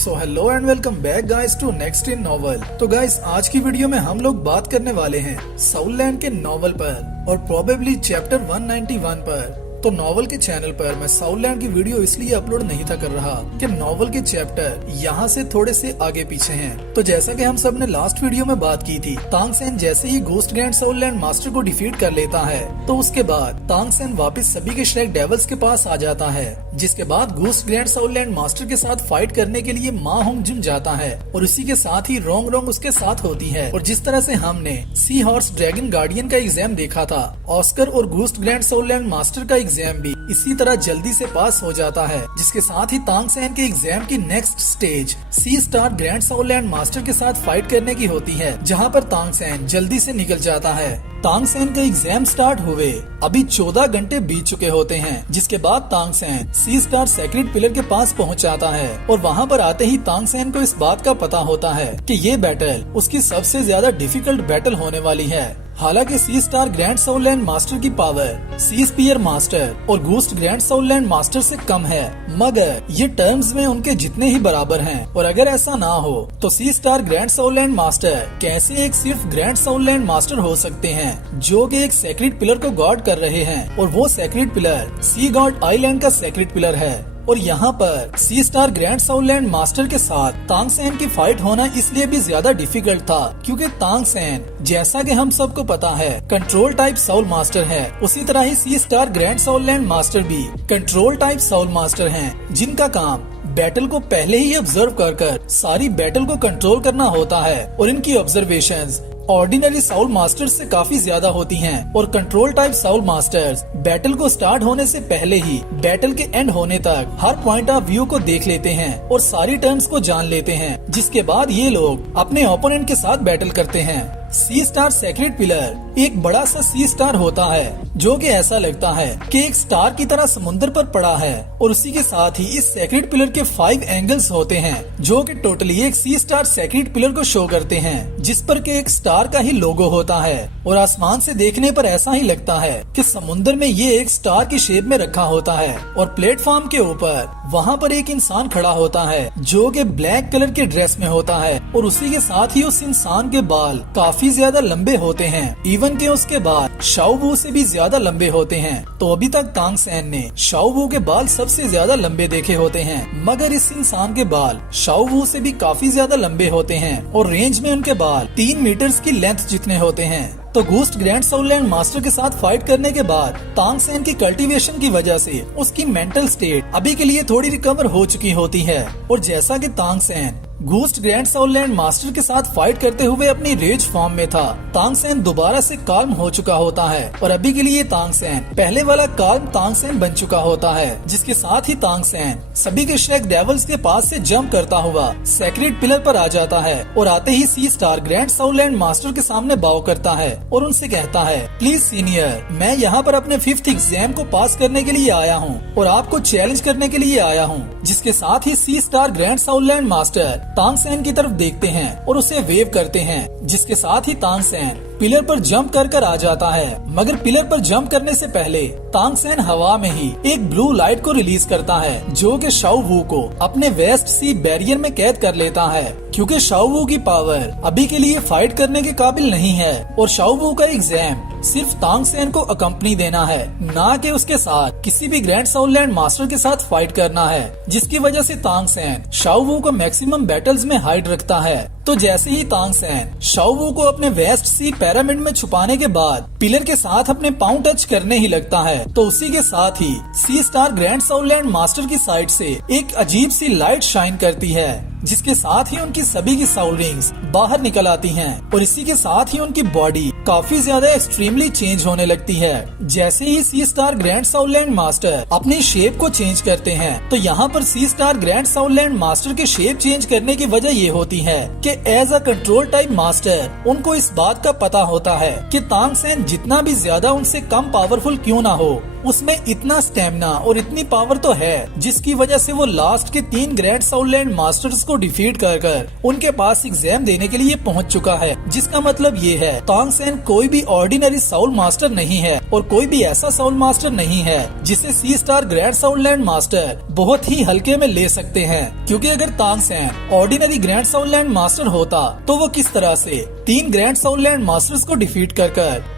So hello and welcome back guys to next in novel. तो guys आज की video में हम लोग बात करने वाले हैं साउलैंड के नॉवल पर और प्रोबेबली चैप्टर 191 पर। तो नॉवल के चैनल पर मैं साउलैंड की वीडियो इसलिए अपलोड नहीं था कर रहा कि नॉवल के चैप्टर यहाँ से थोड़े से आगे पीछे हैं। तो जैसा कि हम सब ने लास्ट वीडियो में बात की थी, तांग सेन जैसे ही घोस्ट ग्रैंड साउलैंड मास्टर को डिफीट कर लेता है तो उसके बाद तांग सेन वापस सभी के श्रेक डेविल्स के पास आ जाता है, जिसके बाद घोस्ट ग्रैंड साउलैंड मास्टर के साथ फाइट करने के लिए मा होंग जुन जाता है और उसी के साथ ही रोंग रोंग उसके साथ होती है। और जिस तरह से हमने सी हॉर्स ड्रैगन गार्डियन का एग्जाम देखा था, ऑस्कर और घोस्ट ग्रैंड साउलैंड मास्टर का एग्जाम भी इसी तरह जल्दी से पास हो जाता है, जिसके साथ ही तांग सेन के एग्जाम की नेक्स्ट स्टेज सी स्टार ग्रैंड साउलैंड मास्टर के साथ फाइट करने की होती है, जहां पर तांग सेन जल्दी से निकल जाता है। तांग सेन का एग्जाम स्टार्ट हुए अभी 14 घंटे बीत चुके होते हैं, जिसके बाद तांग San sea star secret pillar के पास पहुंच जाता है और वहां पर आते ही तांग सेन को इस बात का पता होता है कि ये बैटल उसकी सबसे ज्यादा डिफिकल्ट बैटल होने वाली है। हालांकि सी स्टार ग्रैंड साउलैंड मास्टर की पावर सी स्पीयर मास्टर और घोस्ट ग्रैंड साउलैंड मास्टर से कम है, मगर ये टर्म्स में उनके जितने ही बराबर हैं। और अगर ऐसा ना हो तो sea star grand soul land master कैसे एक सिर्फ ग्रैंड साउलैंड मास्टर हो सकते हैं जो कि एक सेक्रेट पिलर को गार्ड कर रहे हैं, और वो सेक्रेट पिलर सी गॉड आइलैंड का सेक्रेट पिलर है। और यहाँ पर sea star grand soul land master के साथ तांग सेन की फाइट होना इसलिए भी ज्यादा डिफिकल्ट था क्योंकि तांग सेन जैसा कि हम सबको पता है कंट्रोल टाइप साउल मास्टर है, उसी तरह ही sea star grand soul land master भी कंट्रोल टाइप साउल मास्टर हैं, जिनका काम बैटल को पहले ही ऑब्जर्व कर सारी बैटल को कंट्रोल करना होता है। और इनकी ऑब्जर्वेशंस ऑर्डिनरी साउल मास्टर्स से काफी ज्यादा होती हैं, और control type Saul masters battle को स्टार्ट होने से पहले ही बैटल के एंड होने तक हर पॉइंट ऑफ व्यू को देख लेते हैं और सारी टर्म्स को जान लेते हैं, जिसके बाद ये लोग अपने ओपोनेंट के साथ बैटल करते हैं। सी स्टार सेक्रेट पिलर एक बड़ा सा सी स्टार होता है जो कि ऐसा लगता है कि एक स्टार की तरह समुद्र पर पड़ा है, और उसी के साथ ही इस सेक्रेट पिलर के 5 एंगल्स होते हैं जो कि टोटली एक सी स्टार सेक्रेट पिलर को शो करते हैं, जिस पर के एक स्टार का ही लोगो होता है। और आसमान से देखने पर ऐसा ही लगता है कि समुद्र में ये एक स्टार की शेप में रखा होता है। और प्लेटफॉर्म के ऊपर वहाँ पर एक इंसान खड़ा होता है जो कि ब्लैक कलर के ड्रेस में होता है, और उसी के साथ ही उस इंसान के बाल काफी ज्यादा लंबे होते हैं, इवन के उसके बाल शाओ वू से भी ज्यादा लंबे होते हैं। तो अभी तक तांग सेन ने शाओ वू के बाल सबसे ज्यादा लंबे देखे होते हैं, मगर इस इंसान के बाल शाओ वू से भी काफी ज्यादा लंबे होते हैं, और रेंज में उनके बाल 3 मीटर्स की लेंथ जितने होते हैं। तो घोस्ट ग्रैंड साउलैंड मास्टर के साथ फाइट करने के बाद तांग सेन की कल्टीवेशन की वजह से उसकी मेंटल स्टेट अभी के लिए थोड़ी रिकवर हो चुकी होती है। और जैसा कि तांग Sen ghost grand soul land master के साथ फाइट करते हुए अपनी रेज फॉर्म में था, तांग सेन दोबारा से काल्म हो चुका होता है, और अभी के लिए तांग सेन पहले वाला काल्म तांग सेन बन चुका होता है, जिसके साथ ही तांग सेन सभी के श्रेक डेविल्स के पास से जंप करता हुआ सेक्रेट पिलर पर आ जाता है, और आते ही sea star grand soul land master के सामने बाव करता है और उनसे कहता है, प्लीज सीनियर, मैं यहाँ पर अपने 5th एग्जाम को पास करने के लिए आया हूँ और आपको चैलेंज करने के लिए आया हूँ। जिसके साथ ही sea star grand soul land master Tang San की तरफ देखते हैं और उसे वेव करते हैं, जिसके साथ ही तांग सेन पिलर पर जंप कर आ जाता है। मगर पिलर पर जंप करने से पहले तांग सेन हवा में ही एक ब्लू लाइट को रिलीज करता है जो कि शाओ वू को अपने वेस्ट सी बैरियर में कैद कर लेता है, क्योंकि शाओ वू की पावर अभी के लिए फाइट करने के काबिल नहीं है, और शाओ वू का एग्जाम सिर्फ तांग सेन को अकम्पनी देना है, ना कि उसके साथ किसी भी ग्रैंड साउलैंड मास्टर के साथ फाइट करना है, जिसकी वजह से तांग सेन शाओ वू को मैक्सिमम बैटल्स में हाइड रखता है। तो जैसे ही तांग सेन शाओ वू को अपने वेस्ट सी पिरामिड में छुपाने के बाद पिलर के साथ अपने पाँव टच करने ही लगता है, तो उसी के साथ ही sea star grand soul land master की साइड से एक अजीब सी लाइट शाइन करती है, जिसके साथ ही उनकी सभी की साउल रिंग्स बाहर निकल आती हैं, और इसी के साथ ही उनकी बॉडी काफी ज्यादा एक्सट्रीमली चेंज होने लगती है। जैसे ही sea star grand soul land master अपनी शेप को चेंज करते हैं, तो यहाँ पर sea star grand soul land master के शेप चेंज करने की वजह ये होती है कि as a control type master उनको इस बात का पता होता है कि तांग सेन जितना भी ज्यादा उनसे कम पावरफुल क्यों ना हो, उसमें इतना स्टेमिना और इतनी पावर तो है जिसकी वजह से वो लास्ट के 3 ग्रैंड साउलैंड मास्टर्स को डिफीट कर उनके पास एग्जाम देने के लिए पहुंच चुका है। जिसका मतलब ये है तांग सेन कोई भी ऑर्डिनरी साउल मास्टर नहीं है और कोई भी ऐसा साउल मास्टर नहीं है जिसे सी स्टार ग्रैंड साउलैंड मास्टर बहुत ही हल्के में ले सकते हैं। क्योंकि अगर तांग Sen ordinary grand soul land master होता तो वो किस तरह से 3 ग्रैंड साउलैंड मास्टर्स को डिफीट कर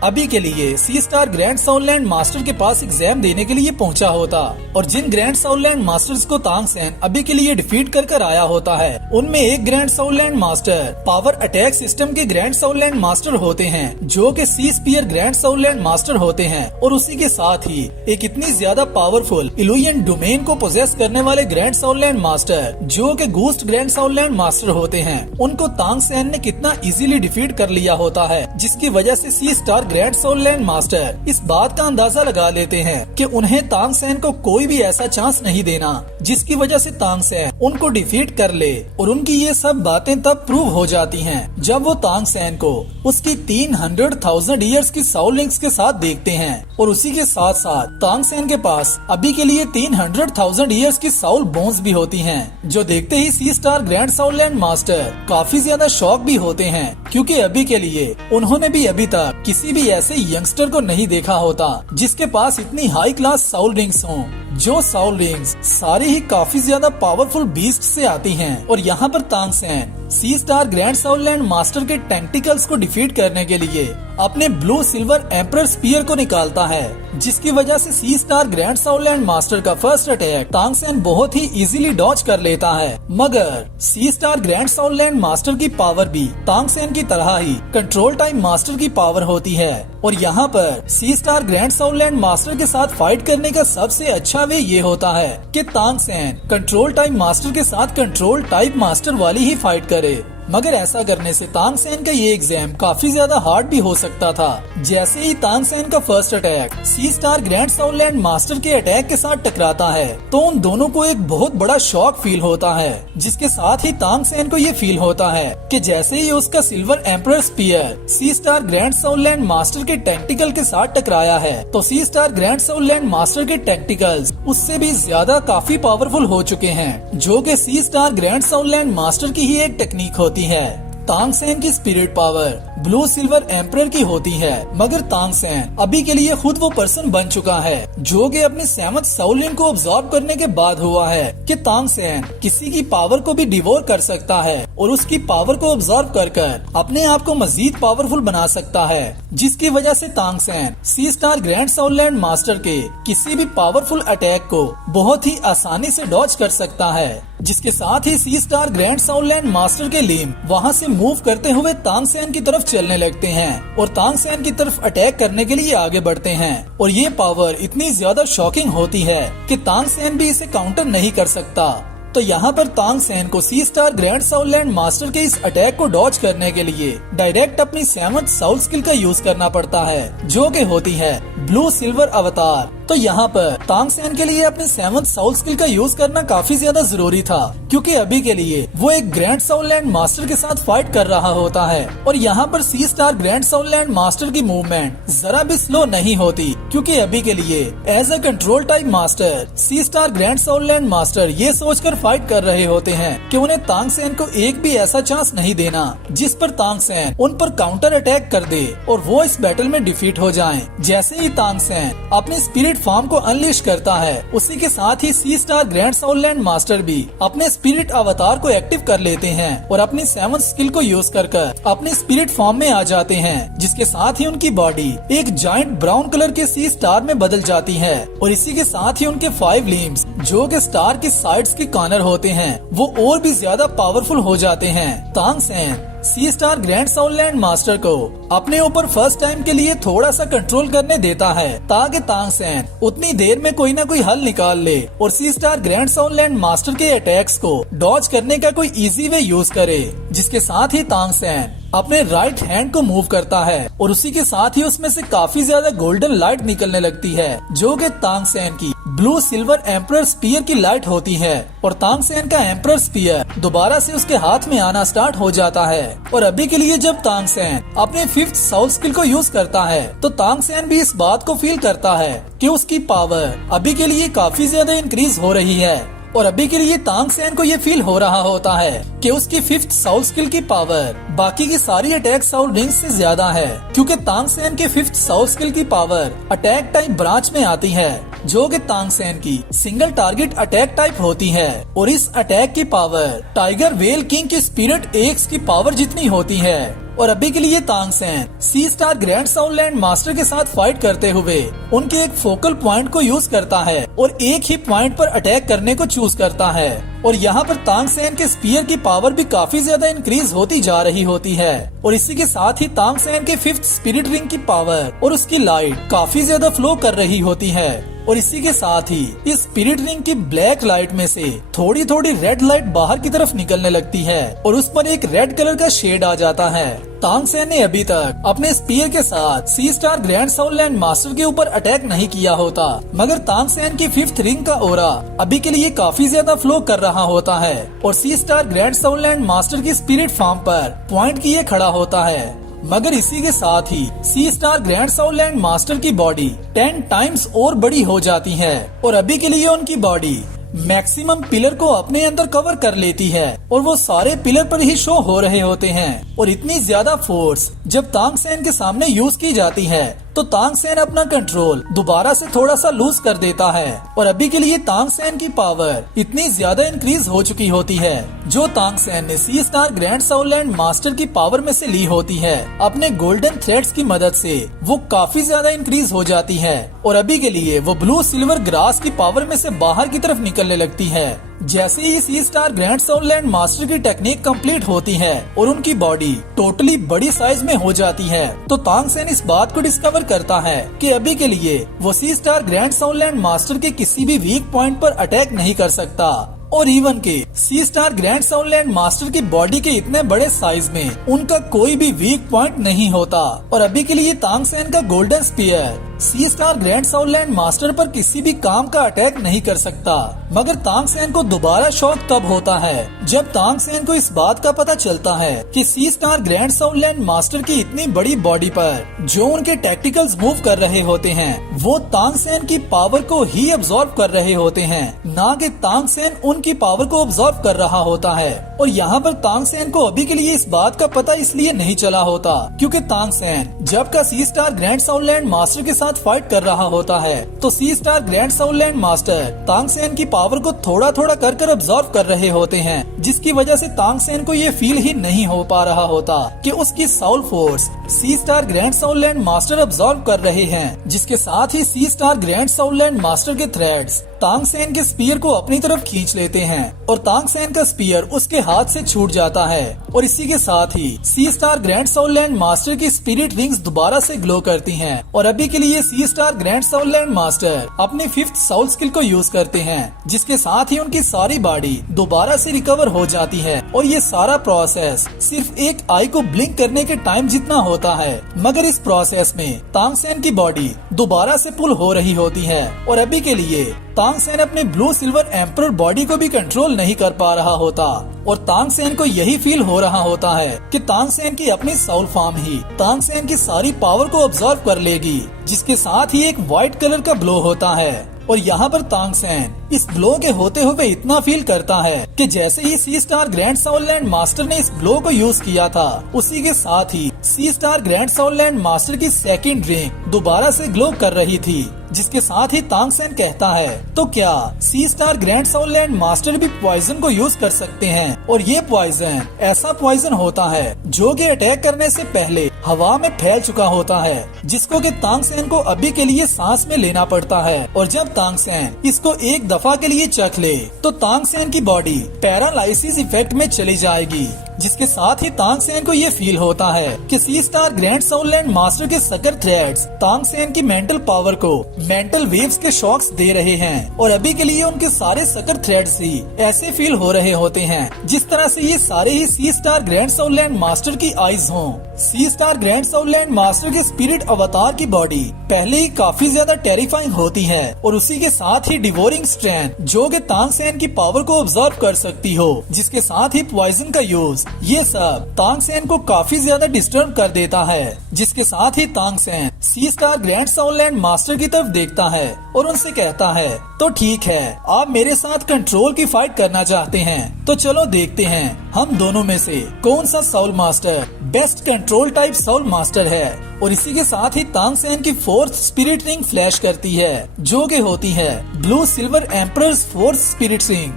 अभी के लिए sea star grand soul land master के पास एग्जाम देने के लिए पहुंचा होता। और जिन ग्रैंड साउलैंड मास्टर्स को तांग सेन अभी के लिए डिफीट कर आया होता है उनमें एक grand soul land master power attack system के ग्रैंड साउलैंड मास्टर होते हैं जो कि sea spear grand soul land master होते हैं। और उसी के साथ ही एक इतनी ज्यादा पावरफुल इल्यूजन डोमेन को पोजेस करने वाले ग्रैंड साउलैंड मास्टर जो कि घोस्ट ग्रैंड साउलैंड मास्टर होते हैं उनको तांग सेन ने कितना इजीली डिफीट कर लिया होता है। जिसकी वजह से सी स्टार ग्रैंड साउलैंड मास्टर इस बात का अंदाजा लगा लेते हैं कि उन्हें तांग सेन को कोई भी ऐसा चांस नहीं देना जिसकी वजह से तांग सेन उनको डिफीट कर ले। और उनकी ये सब बातें तब प्रूव हो जाती हैं जब वो तांग सेन को उसकी 300,000 ईयर्स की साउल लिंक्स के साथ देखते हैं। और उसी के साथ साथ तांग सेन के पास अभी के लिए 300,000 ईयर्स की साउल बोन्स भी होती हैं जो देखते ही sea star grand soul land master काफी ज्यादा शॉक भी होते हैं। क्योंकि अभी के लिए उन्होंने भी अभी तक किसी भी ऐसे यंगस्टर को नहीं देखा होता जिसके पास इतनी हाई क्लास साउल रिंग्स हों। जो साउल रिंग्स सारी ही काफी ज्यादा पावरफुल बीस्ट से आती हैं। और यहाँ पर तांग San sea star grand soul land master के टेंटिकल्स को डिफीट करने के लिए अपने ब्लू सिल्वर एम्परर स्पीयर को निकालता है जिसकी वजह से सी स्टार ग्रैंड साउलैंड मास्टर का फर्स्ट अटैक तांग सेन बहुत ही इजीली डॉज कर लेता है। मगर sea star grand soul land master की पावर भी तांग सेन की तरह ही कंट्रोल टाइम मास्टर की पावर होती है। और यहाँ पर sea star grand soul land master के साथ फाइट करने का सबसे अच्छा वे ये होता है कि तांग सेन कंट्रोल टाइम मास्टर के साथ कंट्रोल टाइप मास्टर वाली ही फाइट करे। मगर ऐसा करने से तांग सेन का ये एग्जाम काफी ज्यादा हार्ड भी हो सकता था। जैसे ही तांग सेन का फर्स्ट अटैक सी स्टार ग्रैंड साउलैंड मास्टर के अटैक के साथ टकराता है तो उन दोनों को एक बहुत बड़ा शॉक फील होता है। जिसके साथ ही तांग सेन को ये फील होता है कि जैसे ही उसका silver emperor spear sea star grand soul land master के टेक्टिकल के साथ टकराया है तो sea star grand soul land master के टेक्टिकल्स उससे भी ज्यादा काफी पावरफुल हो चुके हैं जो कि sea star grand soul land master की ही एक टेक्निक होती है। तांग सेन की spirit power blue silver emperor की होती है। मगर तांग सेन अभी के लिए खुद वो पर्सन बन चुका है जो कि अपने 7th साउल लिंक को ऑब्जॉर्व करने के बाद हुआ है कि तांग सेन किसी की पावर को भी डिवोर कर सकता है और उसकी पावर को ऑब्जॉर्व कर अपने आप को मजीद पावरफुल बना सकता है। जिसकी वजह से तांग San sea star grand soul land master के किसी भी पावरफुल अटैक को बहुत ही आसानी से डॉज कर सकता है। जिसके साथ ही sea star grand soul land master के लिम वहाँ से मूव करते हुए तांग सेन की तरफ चलने लगते हैं और तांग सेन की तरफ अटैक करने के लिए आगे बढ़ते हैं। और ये पावर इतनी ज्यादा शॉकिंग होती है कि तांग सेन भी इसे काउंटर नहीं कर सकता। तो यहाँ पर तांग सेन को sea star grand soul land master के इस अटैक को डॉज करने के लिए डायरेक्ट अपनी 7th साउल स्किल का यूज करना पड़ता है जो कि होती है ब्लू सिल्वर अवतार। तो यहाँ पर तांग सेन के लिए अपनी 7th साउल स्किल का यूज करना काफी ज्यादा जरूरी था क्योंकि अभी के लिए वो एक ग्रैंड साउलैंड मास्टर के साथ फाइट कर रहा होता है। और यहाँ पर sea star grand soul land master की मूवमेंट जरा भी स्लो नहीं होती क्योंकि अभी के लिए as a control type master sea star grand soul land master ये सोचकर फाइट कर रहे होते हैं कि उन्हें तांग सेन को एक भी ऐसा चांस नहीं देना जिस पर तांग सेन उन पर काउंटर अटैक कर दे और वो इस बैटल में डिफीट हो जाएं। जैसे ही तांग सेन अपने स्पिरिट फॉर्म को अनलिश करता है उसी के साथ ही sea star grand soul land master भी अपने स्पिरिट अवतार को एक्टिव कर लेते हैं और अपनी 7th स्किल को यूज कर अपने स्पिरिट फॉर्म में आ जाते हैं। जिसके साथ ही उनकी बॉडी एक जायंट ब्राउन कलर के सी स्टार में बदल जाती है और इसी के साथ ही उनके 5 लिम्स जो कि स्टार की साइड्स के कॉर्नर होते हैं वो और भी ज्यादा पावरफुल हो जाते हैं। तांग San sea star grand soul land master को अपने ऊपर फर्स्ट टाइम के लिए थोड़ा सा कंट्रोल करने देता है ताकि तांग सेन उतनी देर में कोई ना कोई हल निकाल ले और sea star grand soul land master के अटैक्स को डॉज करने का कोई इजी वे यूज करे। जिसके साथ ही तांग सेन अपने राइट हैंड को मूव करता है और उसी के साथ ही उसमें से काफी ज्यादा गोल्डन लाइट निकलने लगती है जो कि तांग सेन की ब्लू सिल्वर एम्परर स्पीयर की लाइट होती है और तांग सेन का एम्परर स्पीयर दोबारा से उसके हाथ में आना स्टार्ट हो जाता है। और अभी के लिए जब तांग सेन अपने 5th साउल स्किल को यूज करता है तो तांग सेन भी इस बात को फील करता है कि उसकी पावर अभी के लिए काफी ज्यादा इंक्रीज हो रही है। और अभी के लिए तांग सेन को ये फील हो रहा होता है कि उसकी 5th साउल स्किल की पावर बाकी की सारी अटैक साउल रिंग्स से ज्यादा है, क्योंकि तांग सेन के 5th साउल स्किल की पावर अटैक टाइप ब्रांच में आती है, जो कि तांग सेन की सिंगल टारगेट अटैक टाइप होती है। और इस अटैक की पावर टाइगर वेल किंग की स्पिरिट एक्स की पावर जितनी होती है। और अभी के लिए Tang San sea star grand soul land master के साथ फाइट करते हुए उनके एक फोकल पॉइंट को यूज करता है और एक ही पॉइंट पर अटैक करने को चूज करता है। और यहाँ पर तांग सेन के स्पीयर की पावर भी काफी ज्यादा इंक्रीज होती जा रही होती है। और इसी के साथ ही तांग सेन के 5th स्पिरिट रिंग की पावर और उसकी लाइट काफी ज्यादा फ्लो कर रही होती है। और इसी के साथ ही इस स्पिरिट रिंग की ब्लैक लाइट में से थोड़ी थोड़ी रेड लाइट बाहर की तरफ निकलने लगती है और उस पर एक रेड कलर का शेड आ जाता है। तांग सेन ने अभी तक अपने स्पीयर के साथ sea star grand soul land master के ऊपर अटैक नहीं किया होता, मगर तांग सेन की 5th रिंग का ओरा अभी के लिए काफी ज्यादा फ्लो कर रहा होता है और sea star grand soul land master की स्पिरिट फार्म पर पॉइंट किए खड़ा होता है। मगर इसी के साथ ही sea star grand soul land master की बॉडी 10 टाइम्स और बड़ी हो जाती है और अभी के लिए उनकी बॉडी मैक्सिमम पिलर को अपने अंदर कवर कर लेती है और वो सारे पिलर पर ही शो हो रहे होते हैं। और इतनी ज्यादा फोर्स जब तांग सेन के सामने यूज की जाती है तो तांग सेन अपना कंट्रोल दोबारा से थोड़ा सा लूज कर देता है और अभी के लिए तांग सेन की पावर इतनी ज्यादा इंक्रीज हो चुकी होती है जो तांग सेन ने sea star grand soul land master की पावर में से ली होती है। अपने गोल्डन थ्रेड्स की मदद से वो काफी ज्यादा इंक्रीज हो जाती है और अभी के लिए वो ब्लू सिल्वर ग्रास की पावर में से बाहर की तरफ निकलने लगती है। जैसे ही sea star grand soul land master की टेक्निक कंप्लीट होती है और उनकी बॉडी टोटली बड़ी साइज में हो जाती है तो तांग सेन इस बात को डिस्कवर करता है कि अभी के लिए वो sea star grand soul land master के किसी भी वीक पॉइंट पर अटैक नहीं कर सकता। और इवन के sea star grand soul land master की बॉडी के इतने बड़े साइज में उनका कोई भी वीक पॉइंट नहीं होता। और अभी के लिए तांग सेन का golden spear sea star grand soul land master पर किसी भी काम का अटैक नहीं कर सकता। मगर तांग सेन को दोबारा शॉक तब होता है जब तांग सेन को इस बात का पता चलता है कि sea star grand soul land master की इतनी बड़ी बॉडी पर जो उनके टैक्टिकल्स मूव कर रहे होते हैं वो तांग सेन की पावर को ही अब्सॉर्ब कर रहे होते हैं, ना कि तांग सेन उनकी पावर को अब्सॉर्ब कर रहा होता है। और यहाँ पर तांग सेन को अभी के लिए इस बात का पता इसलिए नहीं चला होता क्योंकि तांग सेन जब का sea star grand soul land master के साथ फाइट कर रहा होता है तो sea star grand soul land master Tang San की पावर को थोड़ा थोड़ा कर अब्सॉर्ब कर रहे होते हैं, जिसकी वजह से तांग सेन को ये फील ही नहीं हो पा रहा होता कि उसकी soul force sea star grand soul land master absorb कर रहे हैं। जिसके साथ ही sea star grand soul land master के थ्रेड्स तांग सेन के स्पीयर को अपनी तरफ खींच लेते हैं और तांग सेन का स्पीयर उसके हाथ से छूट जाता है। और इसी के साथ ही sea star grand soul land master की स्पिरिट रिंग्स दोबारा से ग्लो करती हैं और अभी के लिए sea star grand soul land master अपनी 5th साउल स्किल को यूज करते हैं, जिसके साथ ही उनकी सारी बॉडी दोबारा से रिकवर हो जाती है। और ये सारा प्रोसेस सिर्फ एक आई को ब्लिंक करने के टाइम जितना होता है, मगर इस प्रोसेस में तांग सेन की बॉडी दोबारा से पुल हो रही होती है और अभी के लिए तांग सेन अपने ब्लू सिल्वर एम्परर बॉडी को भी कंट्रोल नहीं कर पा रहा होता। और तांग सेन को यही फील हो रहा होता है कि तांग सेन की अपनी साउल फॉर्म ही तांग सेन की सारी पावर को अब्सॉर्ब कर लेगी, जिसके साथ ही एक व्हाइट कलर का ग्लो होता है। और यहाँ पर तांग सेन इस ग्लो के होते हुए इतना फील करता है कि जैसे ही sea star grand soul land master ने इस ग्लो को यूज किया था उसी के साथ ही sea star grand soul land master की सेकंड रिंग दोबारा से ग्लो कर रही थी। जिसके साथ ही तांग सेन कहता है तो क्या sea star grand soul land master भी पॉइजन को यूज कर सकते हैं। और ये पॉइजन ऐसा पॉइजन होता है जो कि अटैक करने से पहले हवा में फैल चुका होता है, जिसको कि तांग सेन को अभी के लिए सांस में लेना पड़ता है। और जब तांग सेन इसको एक दफा के लिए चख ले तो तांग सेन की बॉडी पैरालाइसिस इफेक्ट में चली जाएगी। जिसके साथ ही तांग सेन को ये फील होता है कि sea star grand soul land master के सकर थ्रेड्स तांग सेन की मेंटल पावर को मेंटल वेव्स के शॉक्स दे रहे हैं और अभी के लिए उनके सारे सकर थ्रेड्स ही ऐसे फील हो रहे होते हैं जिस तरह से ये सारे ही sea star grand soul land master की आईज हों। Sea star grand soul land master के स्पिरिट अवतार की बॉडी पहले ही काफी ज्यादा टेरिफाइंग होती है और उसी के साथ ही डिवोरिंग स्ट्रेंथ जो कि तांग सेन की पावर को ऑब्जर्व कर सकती हो, जिसके साथ ही पॉइजन का यूज, ये सब तांग सेन को काफी ज्यादा डिस्टर्ब कर देता है। जिसके साथ ही Tang San sea star grand soul land master की तरफ देखता है और उनसे कहता है, तो ठीक है, आप मेरे साथ कंट्रोल की फाइट करना चाहते हैं तो चलो देखते हैं हम दोनों में से कौन सा soul master best control type soul master है। और इसी के साथ ही तांग सेन की फोर्थ स्पिरिट रिंग फ्लैश करती है जो कि होती है blue silver emperors fourth spirit ring,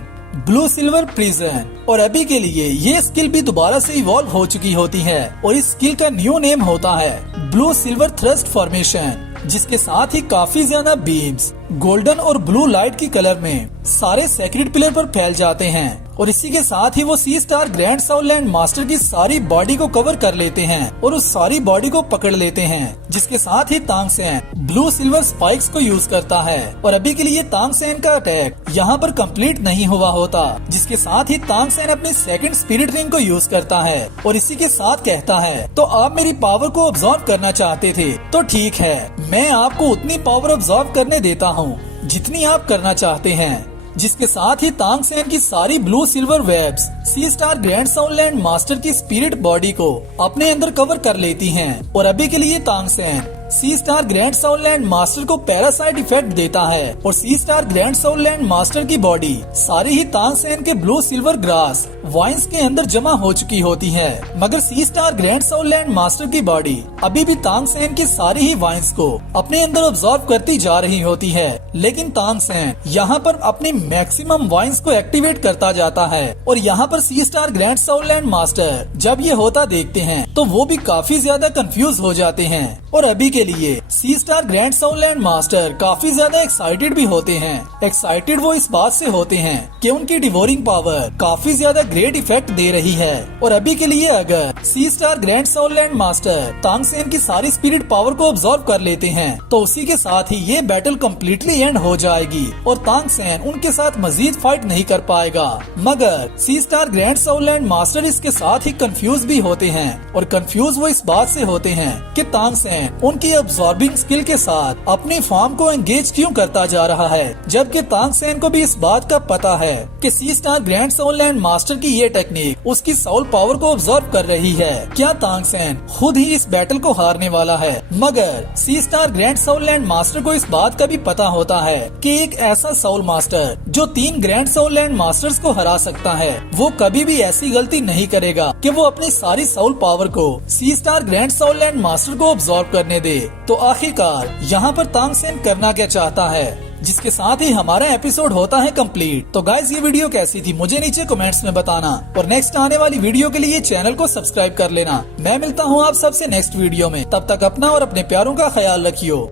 blue silver prison. और अभी के लिए ये स्किल भी दोबारा से इवॉल्व हो चुकी होती है और इस स्किल का न्यू नेम होता है ब्लू सिल्वर थ्रस्ट फॉर्मेशन, जिसके साथ ही काफी ज्यादा बीम्स गोल्डन और ब्लू लाइट की कलर में सारे सेक्रेट पिलर पर फैल जाते हैं और इसी के साथ ही वो sea star grand soul land master की सारी बॉडी को कवर कर लेते हैं और उस सारी बॉडी को पकड़ लेते हैं। जिसके साथ ही Tang Sen blue silver spikes को यूज करता है और अभी के लिए तांग सेन का अटैक यहाँ पर कंप्लीट नहीं हुआ होता। जिसके साथ ही तांग सेन अपनी सेकंड स्पिरिट रिंग को यूज करता है और इसी के साथ कहता है, तो आप मेरी पावर को ऑब्जर्व करना चाहते थे तो ठीक है, मैं आपको उतनी पावर ऑब्जर्व करने देता हूँ जितनी आप करना चाहते हैं। जिसके साथ ही तांग सेन की सारी blue silver webs sea star grand soul land master की स्पिरिट बॉडी को अपने अंदर कवर कर लेती हैं और अभी के लिए Tang San sea star grand soul land master को पैरासाइट इफेक्ट देता है और sea star grand soul land master की बॉडी सारी ही तांग सेन के ब्लू सिल्वर ग्रास वाइन्स के अंदर जमा हो चुकी होती है। मगर sea star grand soul land master की बॉडी अभी भी तांग सेन की सारी ही वाइन्स को अपने अंदर ऑब्जर्व करती जा रही होती है। लेकिन तांग सेन यहाँ पर अपनी मैक्सिमम वाइन्स को एक्टिवेट करता जाता है और यहाँ पर sea star grand soul land master जब ये होता देखते हैं तो वो भी काफी ज्यादा कंफ्यूज हो जाते हैं और अभी के लिए sea star grand soul land master काफी ज्यादा एक्साइटेड भी होते हैं। एक्साइटेड वो इस बात से होते हैं कि उनकी डिवोरिंग पावर काफी ज्यादा ग्रेट इफेक्ट दे रही है और अभी के लिए अगर sea star grand soul land master Tang San की सारी स्पिरिट पावर को ऑब्जर्व कर लेते हैं तो उसी के साथ ही ये बैटल कम्प्लीटली एंड हो जाएगी और तांग सेन उनके साथ मजीद फाइट नहीं कर पाएगा। मगर sea star grand soul land master इसके साथ ही कंफ्यूज भी होते हैं और कंफ्यूज वो इस बात से होते हैं कि तांग सेन उनकी अब्सॉर्बिंग स्किल के साथ अपनी फॉर्म को एंगेज क्यों करता जा रहा है, जबकि तांग सेन को भी इस बात का पता है कि sea star grand soul land master की ये टेक्निक उसकी सोल पावर को ऑब्जर्व कर रही है। क्या तांग सेन खुद ही इस बैटल को हारने वाला है? मगर sea star grand soul land master को इस बात का भी पता होता है कि एक ऐसा सोल मास्टर जो 3 ग्रैंड सोल लैंड मास्टर्स को हरा सकता है वो कभी भी ऐसी गलती नहीं करेगा कि वो अपनी सारी सोल पावर को sea star grand soul land master को ऑब्जर्व करने दे। तो आखिरकार यहाँ पर तांग सेन करना क्या चाहता है? जिसके साथ ही हमारा एपिसोड होता है कंप्लीट। तो गाइस ये वीडियो कैसी थी मुझे नीचे कमेंट्स में बताना और नेक्स्ट आने वाली वीडियो के लिए चैनल को सब्सक्राइब कर लेना। मैं मिलता हूँ आप सबसे नेक्स्ट वीडियो में, तब तक अपना और अपने प्यारों का ख्याल रखियो।